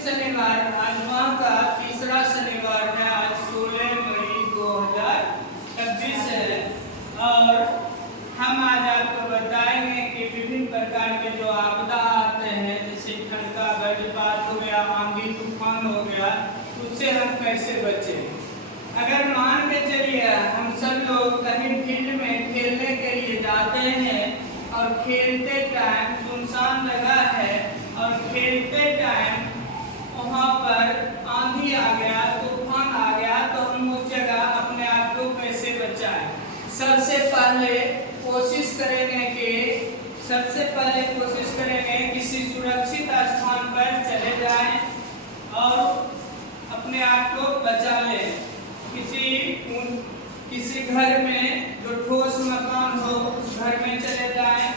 शनिवार आज माह का तीसरा शनिवार है। आज 16 मई 2026 है और हम आज आपको बताएंगे कि विभिन्न प्रकार के जो आपदा आते हैं, जैसे ठंडा वज्रपात हो गया, आंधी तूफान हो गया, उससे हम कैसे बचें। अगर मान के चलिए हम सब लोग कहीं फील्ड में खेलने के लिए जाते हैं और खेलते टाइम सुनसान जगह है और खेलते टाइम वहाँ पर आंधी आ गया, तूफान आ गया, तो हम उस जगह अपने आप को कैसे बचाएं। सबसे पहले कोशिश करेंगे किसी सुरक्षित स्थान पर चले जाएं और अपने आप को बचा लें। किसी घर में जो ठोस मकान हो उस घर में चले जाएं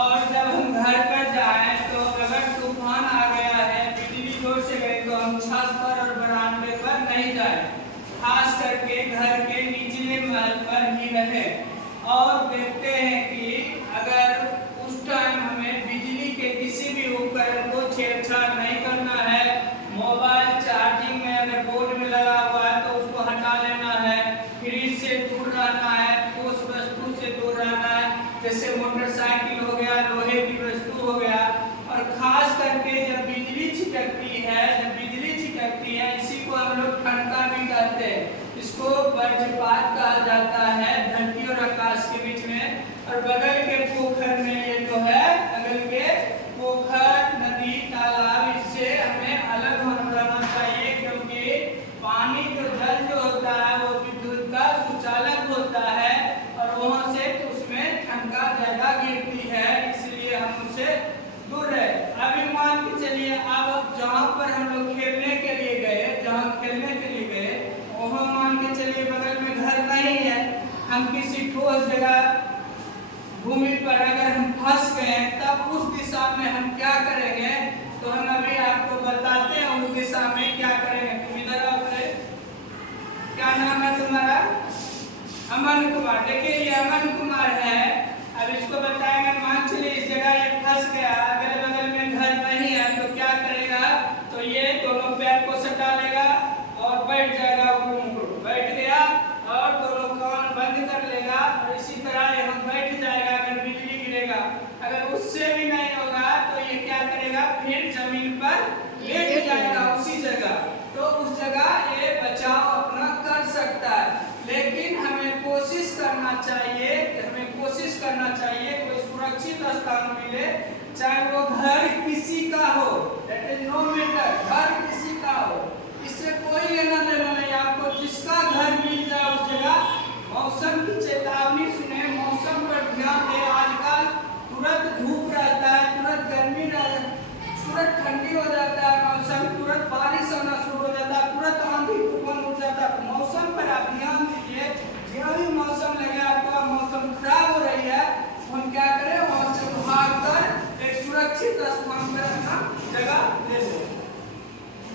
और जब हम घर पर जाएं तो अगर तूफान आ गया है, बिजली जोर से गई, तो हम छत पर और बरामदे पर नहीं जाएं। खास करके घर के निचले महल पर ही रहें और देखते हैं कि अगर उस टाइम हमें बिजली के किसी भी उपकरण को छेड़छाड़ नहीं करना है। मोबाइल चार्जिंग में अगर बोर्ड में लगा हुआ है तो उसको हटा लेना है। फ्रिज से दूर रहना है, ठोस वस्तु से दूर रहना है, जैसे मोटरसाइकिल हो गया, लोहे की वस्तु हो गया। और खास करके जब बिजली छिटकती है, इसी को हम लोग ठनका भी कहते हैं। इसको वज्रपात कहा जाता है, धरती और आकाश के बीच में। और बगल के पोखर में ये जो है, बगल के पोखर, नदी, तालाब, इससे हमें अलग रहना चाहिए, क्योंकि पानी जो जल जो होता है वो विद्युत का सुचालक होता है और वहाँ से उसमें ठनका ज्यादा गिरती है, इसलिए हम उससे दूर रहे। अभी मान के चलिए अब जहाँ पर हम लोग खेलने के लिए गए, वहाँ मान के चलिए बगल में घर नहीं है, हम किसी ठोस जगह भूमि पर अगर हम फंस गए, तब उस दिशा में हम क्या करेंगे, तो हम अभी आपको बताते हैं उस दिशा में क्या करेंगे। तुम इधर आओ, क्या नाम है तुम्हारा? अमन कुमार। देखिए ये अमन कुमार है। अब इसको बताएंगे, मान चलिए इस जगह ये फंस गया, अगल बगल में घर नहीं है, तो क्या करेगा, तो ये दोनों पैर को सटा लेगा और बैठ जाएगा। बैठ गया और दोनों कान बंद कर लेगा और इसी तरह यहाँ बैठ जाएगा। अगर बिजली गिरेगा, अगर उससे भी नहीं होगा तो ये क्या करेगा, फिर जमीन पर लेट जाएगा उसी जगह। तो उस जगह ये बचाव अपना कर सकता है। लेकिन हमें कोशिश करना चाहिए कोई सुरक्षित स्थान मिले, चाहे वो घर